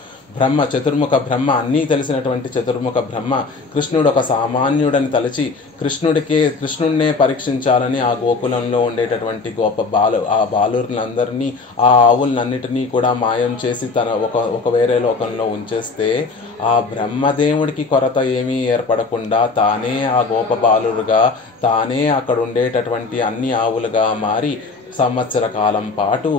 చతుర్ముఖ బ్రహ్మ, అన్నీ తెలిసినటువంటి చతుర్ముఖ బ్రహ్మ కృష్ణుడు ఒక సామాన్యుడని తలచి కృష్ణుడినే పరీక్షించాలని ఆ గోకులంలో ఉండేటటువంటి ఆ బాలురులందరినీ, ఆ ఆవులన్నిటినీ కూడా మాయం చేసి తన ఒక వేరే లోకంలో ఉంచేస్తే ఆ బ్రహ్మదేవుడికి కొరత ఏమీ ఏర్పడకుండా తానే ఆ గోప బాలురుగా, తానే అక్కడ ఉండేటటువంటి అన్ని ఆవులుగా మారి సంవత్సర కాలం పాటు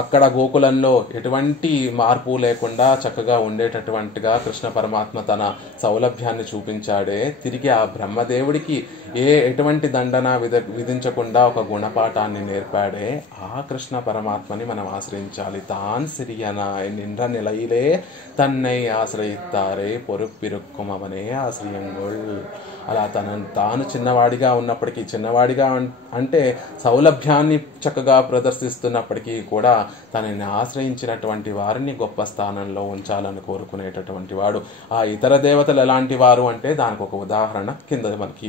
అక్కడ గోకులంలో ఎటువంటి మార్పు లేకుండా చక్కగా ఉండేటటువంటిగా కృష్ణ పరమాత్మ తన సౌలభ్యాన్ని చూపించాడే. తిరిగి ఆ బ్రహ్మదేవుడికి ఎటువంటి దండన విధించకుండా ఒక గుణపాఠాన్ని నేర్పాడే. ఆ కృష్ణ పరమాత్మని మనం ఆశ్రయించాలి. తాన్ సిరియన నిండ్ర నిలయిలే తన్నై ఆశ్రయిస్తారే పొరుప్పిరుక్కుమవనే ఆశ్రయంగోళ్. అలా తాను చిన్నవాడిగా ఉన్నప్పటికీ, చిన్నవాడిగా అంటే సౌలభ్యాన్ని చక్కగా ప్రదర్శిస్తున్నప్పటికీ కూడా తనని ఆశ్రయించినటువంటి వారిని గొప్ప స్థానంలో ఉంచాలని కోరుకునేటటువంటి వాడు. ఆ ఇతర దేవతలు ఎలాంటి వారు అంటే దానికి ఒక ఉదాహరణ కింద మనకి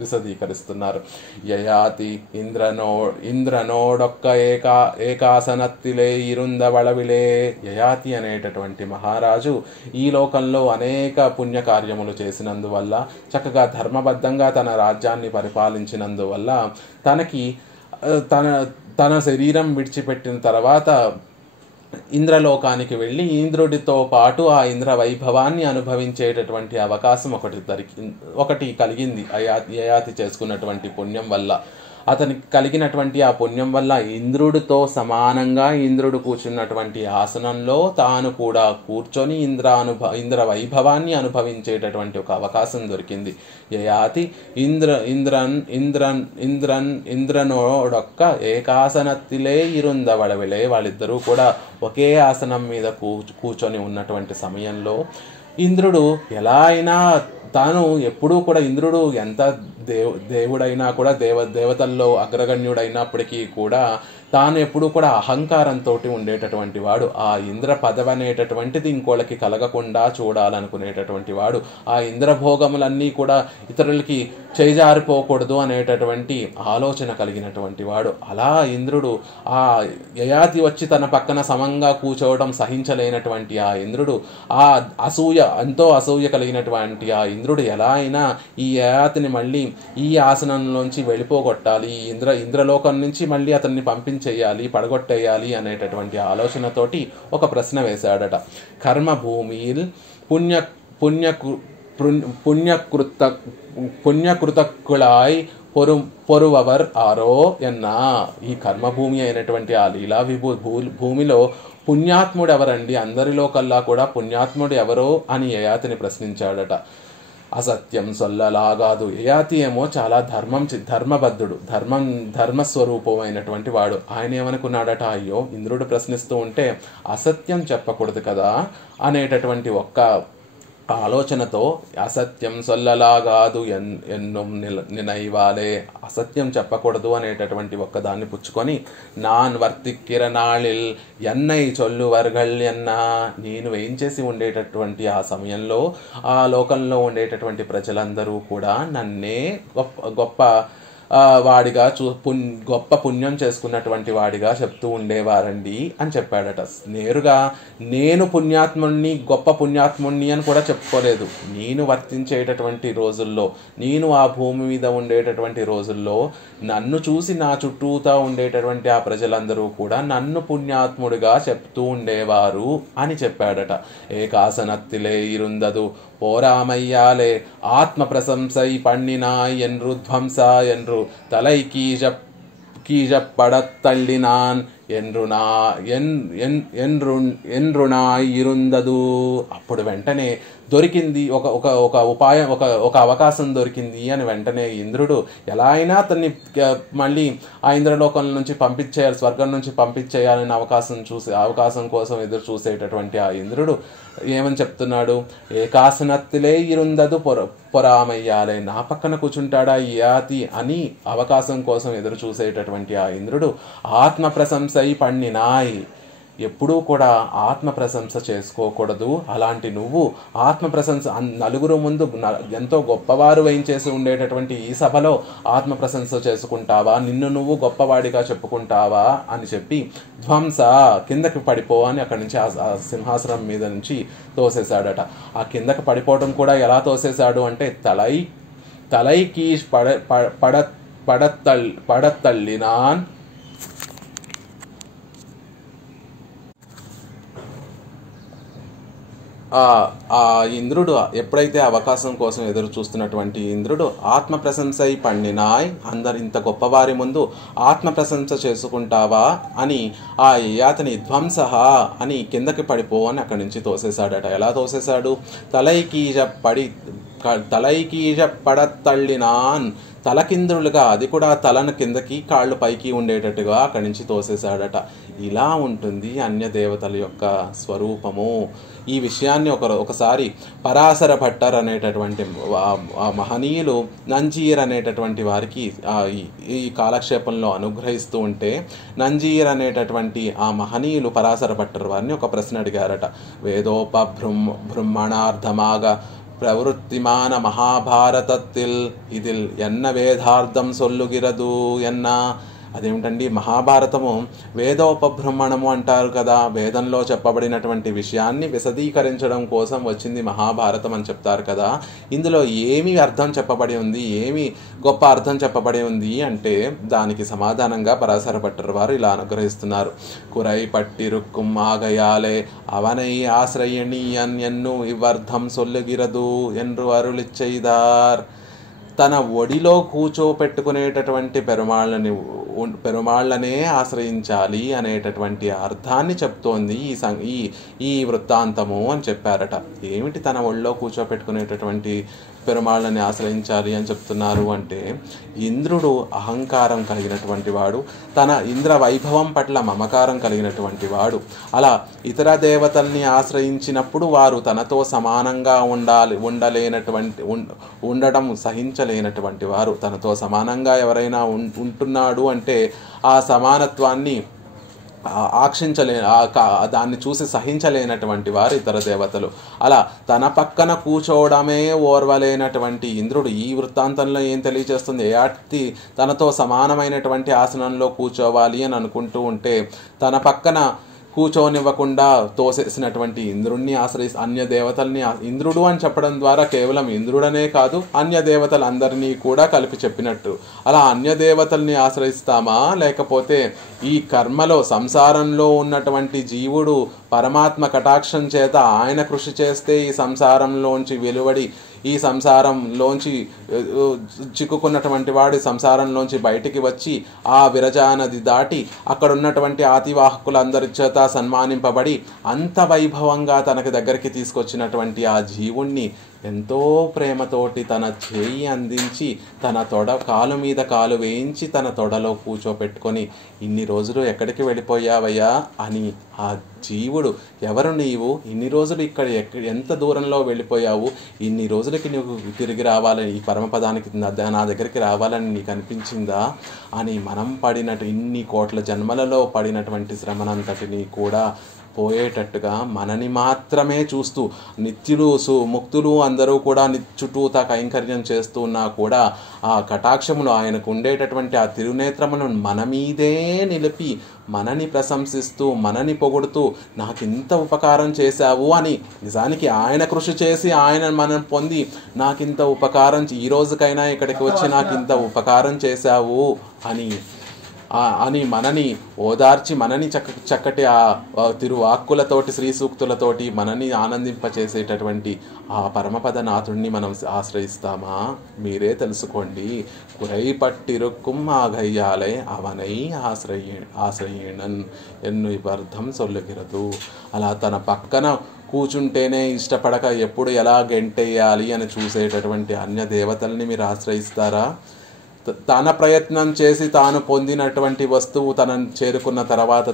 విశదీకరిస్తున్నారు. యయాతి ఇంద్రనోడొక్క ఏకాసనత్తిలే ఇరుందవళవిలే. యయాతి అనేటటువంటి మహారాజు ఈ లోకంలో అనేక పుణ్యకార్యములు చేసినందువల్ల, చక్కగా ధర్మబద్ధంగా తన రాజ్యాన్ని పరిపాలించినందువల్ల తన శరీరం విడిచిపెట్టిన తర్వాత ఇంద్రలోకానికి వెళ్ళి ఇంద్రుడితో పాటు ఆ ఇంద్ర వైభవాన్ని అనుభవించేటటువంటి అవకాశం ఒకటి కలిగింది యయాతి చేసుకున్నటువంటి పుణ్యం వల్ల. అతనికి కలిగినటువంటి ఆ పుణ్యం వల్ల ఇంద్రుడితో సమానంగా ఇంద్రుడు కూర్చున్నటువంటి ఆసనంలో తాను కూడా కూర్చొని ఇంద్ర వైభవాన్ని అనుభవించేటటువంటి ఒక అవకాశం దొరికింది. యయాతి ఇంద్రనోడొక్క ఏకాసనత్తిలే ఇరుందవళవిలే. వాళ్ళిద్దరూ కూడా ఒకే ఆసనం మీద కూర్చొని ఉన్నటువంటి సమయంలో ఇంద్రుడు ఎలా అయినా తాను ఎప్పుడూ కూడా ఇంద్రుడు ఎంత దేవుడైనా కూడా దేవతల్లో అగ్రగణ్యుడైనప్పటికీ కూడా తాను ఎప్పుడూ కూడా అహంకారంతో ఉండేటటువంటి వాడు. ఆ ఇంద్ర పదవి అనేటటువంటిది ఇంకోళ్ళకి కలగకుండా చూడాలనుకునేటటువంటి వాడు. ఆ ఇంద్రభోగములన్నీ కూడా ఇతరులకి చేజారిపోకూడదు అనేటటువంటి ఆలోచన కలిగినటువంటి వాడు. అలా ఇంద్రుడు ఆ యయాతి వచ్చి తన పక్కన సమంగా కూర్చోవడం సహించలేనటువంటి ఆ ఇంద్రుడు, ఆ ఎంతో అసూయ కలిగినటువంటి ఆ ఇంద్రుడు ఎలా అయినా ఈ యయాతిని మళ్ళీ ఈ ఆసనంలోంచి వెళ్ళిపోగొట్టాలి, ఇంద్రలోకం నుంచి మళ్ళీ అతన్ని పంపించేయాలి, పడగొట్టేయాలి అనేటటువంటి ఆలోచనతోటి ఒక ప్రశ్న వేశాడట. కర్మభూమిల్ పుణ్యకృతకుళాయ్ పొరువవర్ ఆరో ఎన్నా. ఈ కర్మభూమి అయినటువంటి ఆ లీలా భూమిలో పుణ్యాత్ముడు ఎవరండి, అందరిలో కల్లా కూడా పుణ్యాత్ముడు ఎవరో అని యయాతిని ప్రశ్నించాడట. అసత్యం సొల్లలాగాదు. యయాతి ఏమో చాలా ధర్మబద్ధుడు, ధర్మస్వరూపమైనటువంటి వాడు. ఆయన ఏమనుకున్నాడట, అయ్యో ఇంద్రుడు ప్రశ్నిస్తూ ఉంటే అసత్యం చెప్పకూడదు కదా అనేటటువంటి ఒక్క ఆలోచనతో అసత్యం సొల్లలాగాదు ఎన్నుం నినైవాలే, అసత్యం చెప్పకూడదు అనేటటువంటి ఒక్కదాన్ని పుచ్చుకొని నాన్ వర్తిక్కిరనాళిల్ ఎన్నై చొల్లువర్గల్ ఎన్నా, నేను వేయించేసి ఉండేటటువంటి ఆ సమయంలో ఆ లోకంలో ఉండేటటువంటి ప్రజలందరూ కూడా నన్నే గొప్ప వాడిగా గొప్ప పుణ్యం చేసుకున్నటువంటి వాడిగా చెప్తూ ఉండేవారండి అని చెప్పాడట. నేరుగా నేను పుణ్యాత్ముణ్ణి, గొప్ప పుణ్యాత్ముణ్ణి అని కూడా చెప్పుకోలేదు. నేను వర్తించేటటువంటి రోజుల్లో, నేను ఆ భూమి మీద ఉండేటటువంటి రోజుల్లో నన్ను చూసి నా చుట్టూతా ఉండేటటువంటి ఆ ప్రజలందరూ కూడా నన్ను పుణ్యాత్ముడిగా చెప్తూ ఉండేవారు అని చెప్పాడట. ఏకాసనత్తిలే ఇరుందదు போராமையாலே ஆத்ம பிரசம்சை பண்ணினாய் என்று துவம்சா என்று தலை கீழப்படத் தள்ளினான் ఇరుందదు. అప్పుడు వెంటనే దొరికింది ఒక ఉపాయం, ఒక అవకాశం దొరికింది అని వెంటనే ఇంద్రుడు ఎలా అయినా అతన్ని మళ్ళీ ఆ ఇంద్రలోకం నుంచి పంపించేయాలి, స్వర్గం నుంచి పంపించేయాలని అవకాశం కోసం ఎదురు చూసేటటువంటి ఆ ఇంద్రుడు ఏమని చెప్తున్నాడు? ఏకాసనత్తులే ఇరుందదు పొరామయ్యాలే, నా పక్కన కూర్చుంటాడా ఈ యాతి అని అవకాశం కోసం ఎదురు చూసేటటువంటి ఆ ఇంద్రుడు ఆత్మ ప్రశంసై పండినాయ్. ఎప్పుడూ కూడా ఆత్మ ప్రశంస చేసుకోకూడదు. అలాంటి నువ్వు ఆత్మ ప్రశంస నలుగురు ముందు ఎంతో గొప్పవారు వేయించేసి ఉండేటటువంటి ఈ సభలో ఆత్మ ప్రశంస చేసుకుంటావా? నిన్ను నువ్వు గొప్పవాడిగా చెప్పుకుంటావా అని చెప్పి ధ్వంస, కిందకి పడిపో అని అక్కడి నుంచి ఆ సింహాసనం మీద నుంచి తోసేశాడట. ఆ కిందకి పడిపోవడం కూడా ఎలా తోసేశాడు అంటే తలైకి పడతల్లినాన్. ఆ ఇంద్రుడు ఎప్పుడైతే అవకాశం కోసం ఎదురు చూస్తున్నటువంటి ఇంద్రుడు ఆత్మ ప్రశంసై పండినాయ్, అందరు ఇంత గొప్పవారి ముందు ఆత్మ ప్రశంస చేసుకుంటావా అని ఆ యాతని ధ్వంస అని కిందకి పడిపో అని అక్కడి నుంచి తోసేశాడట. ఎలా తోసేశాడు? తలైకీజ పడతళ్ళినాన్, తలకిందులుగా, అది కూడా తలను కిందకి కాళ్ళు పైకి ఉండేటట్టుగా అక్కడి నుంచి తోసేశాడట. ఇలా ఉంటుంది అన్య దేవతల యొక్క స్వరూపము. ఈ విషయాన్ని ఒకసారి పరాశర భట్టర్ అనేటటువంటి మహనీయులు నంజీర్ అనేటటువంటి వారికి ఈ కాలక్షేపంలో అనుగ్రహిస్తూ ఉంటే, నంజీర్ అనేటటువంటి ఆ మహనీయులు పరాశర భట్టర్ వారిని ఒక ప్రశ్న అడిగారట. బ్రహ్మణార్థమాగ ప్రవృత్తిమాన మహాభారతత్తిల్ ఇదిల్ ఎన్న వేదార్థం సొల్లుగిరదు ఎన్న. అదేమిటండి, మహాభారతము వేదోపబ్రహ్మణము అంటారు కదా, వేదంలో చెప్పబడినటువంటి విషయాన్ని విశదీకరించడం కోసం వచ్చింది మహాభారతం అని చెప్తారు కదా. ఇందులో ఏమి అర్థం చెప్పబడి ఉంది, ఏమి గొప్ప అర్థం చెప్పబడి ఉంది అంటే దానికి సమాధానంగా పరాశర భట్టర్ వారు ఇలా అనుగ్రహిస్తున్నారు. కురై పట్టిరుక్కుం ఆగయాలే అవనై ఆశ్రయణీయన్ ఎన్ను ఇవ్వర్థం సొల్లుగిరదు ఎన్రు అరుళిచ్చైదార్. తన ఒడిలో కూర్చోపెట్టుకునేటటువంటి పెరుమాళ్ళనే ఆశ్రయించాలి అనేటటువంటి అర్థాన్ని చెప్తోంది ఈ వృత్తాంతము అని చెప్పారట. ఏమిటి తన ఒడిలో కూర్చోపెట్టుకునేటటువంటి పెరుమాళ్ళని ఆశ్రయించాలి అని చెప్తున్నారు అంటే, ఇంద్రుడు అహంకారం కలిగినటువంటి వాడు, తన ఇంద్ర వైభవం పట్ల మమకారం కలిగినటువంటి వాడు. అలా ఇతర దేవతల్ని ఆశ్రయించినప్పుడు వారు తనతో సమానంగా ఉండడం సహించలేనటువంటి వారు. తనతో సమానంగా ఎవరైనా ఉంటున్నాడు అంటే ఆ సమానత్వాన్ని దాన్ని చూసి సహించలేనటువంటి వారు ఇతర దేవతలు. అలా తన పక్కన కూర్చోవడమే ఓర్వలేనటువంటి ఇంద్రుడు ఈ వృత్తాంతంలో ఏం తెలియజేస్తుంది? ఏటి తనతో సమానమైనటువంటి ఆసనంలో కూర్చోవాలి అని అనుకుంటూ ఉంటే తన పక్కన కూర్చోనివ్వకుండా తోసేసినటువంటి ఇంద్రుడిని అన్య దేవతల్ని ఇంద్రుడు అని చెప్పడం ద్వారా కేవలం ఇంద్రుడనే కాదు, అన్య దేవతలందరినీ కూడా కలిపి చెప్పినట్టు. అలా అన్య దేవతల్ని ఆశ్రయిస్తామా, లేకపోతే ఈ కర్మలో సంసారంలో ఉన్నటువంటి జీవుడు పరమాత్మ కటాక్షం చేత ఆయన కృషి చేస్తే ఈ సంసారంలోంచి వెలువడి ఈ సంసారంలోంచి చిక్కుకున్నటువంటి వాడి సంసారంలోంచి బయటికి వచ్చి ఆ విరజా నది దాటి అక్కడ ఉన్నటువంటి ఆతివాహకులందరి చేత సన్మానింపబడి అంత వైభవంగా తనకి దగ్గరికి తీసుకొచ్చినటువంటి ఆ జీవుణ్ణి ఎంతో ప్రేమతోటి తన చేయి అందించి తన కాలు మీద కాలు వేయించి తన తొడలో కూర్చోపెట్టుకొని ఇన్ని రోజులు ఎక్కడికి వెళ్ళిపోయావయ్యా అని ఆ జీవుడు, ఎవరు నీవు, ఇన్ని రోజులు ఇక్కడ ఎంత దూరంలో వెళ్ళిపోయావు, ఇన్ని రోజులకి నువ్వు తిరిగి రావాలని, ఈ పరమపదానికి నా దగ్గరికి రావాలని నీకు అనిపించిందా అని మనం పడినట్టు ఇన్ని కోట్ల జన్మలలో పడినటువంటి శ్రమనంతటిని కూడా పోయేటట్టుగా మనని మాత్రమే చూస్తూ నిత్యులు ముక్తులు అందరూ కూడా చుట్టూతా కైంకర్యం చేస్తూ ఉన్నా కూడా ఆ కటాక్షమును ఆయనకు ఉండేటటువంటి ఆ తిరునేత్రమును మన మీదే నిలిపి మనని ప్రశంసిస్తూ మనని పొగుడుతూ నాకింత ఉపకారం చేశావు అని, నిజానికి ఆయన కృషి చేసి ఆయన మనం పొంది నాకింత ఉపకారం, ఈ రోజుకైనా ఇక్కడికి వచ్చి నాకింత ఉపకారం చేశావు అని అని మనని ఓదార్చి మనని చక్కటి ఆ తిరువాక్కులతోటి శ్రీ సూక్తులతోటి మనని ఆనందింపచేసేటటువంటి ఆ పరమపదనాథుణ్ణి మనం ఆశ్రయిస్తామా? మీరే తెలుసుకోండి. కురై పట్టిరుక్కుం ఆగయ్యాలే అవనై ఆశ్రయేణన్ ఎన్ను అర్థం సొల్లుగిరదు. అలా తన పక్కన కూర్చుంటేనే ఇష్టపడక ఎప్పుడు ఎలా గెంటేయాలి అని చూసేటటువంటి అన్య దేవతల్ని మీరు ఆశ్రయిస్తారా? తన ప్రయత్నం చేసి తాను పొందినటువంటి వస్తువు తనను చేరుకున్న తర్వాత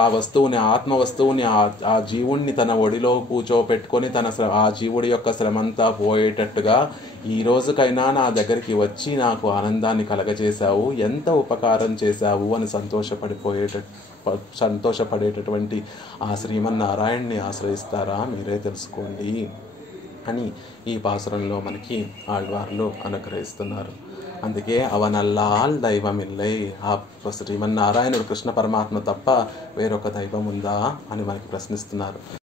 ఆ వస్తువుని, ఆత్మ వస్తువుని, ఆ జీవుణ్ణి తన ఒడిలో కూర్చోపెట్టుకొని ఆ జీవుడి యొక్క శ్రమంతా పోయేటట్టుగా ఈ రోజుకైనా నా దగ్గరికి వచ్చి నాకు ఆనందాన్ని కలగజేశావు, ఎంత ఉపకారం చేశావు అని సంతోషపడేటటువంటి ఆ శ్రీమన్నారాయణ్ణి ఆశ్రయిస్తారా? మీరే తెలుసుకోండి అని ఈ పాసురంలో మనకి ఆళ్వార్లు అనుగ్రహిస్తున్నారు. అందుకే అవనల్లాల్ దైవమిల్లై, ఆ శ్రీమన్నారాయణుడు కృష్ణ పరమాత్మ తప్ప వేరొక దైవం ఉందా అని మనకి ప్రశ్నిస్తున్నారు.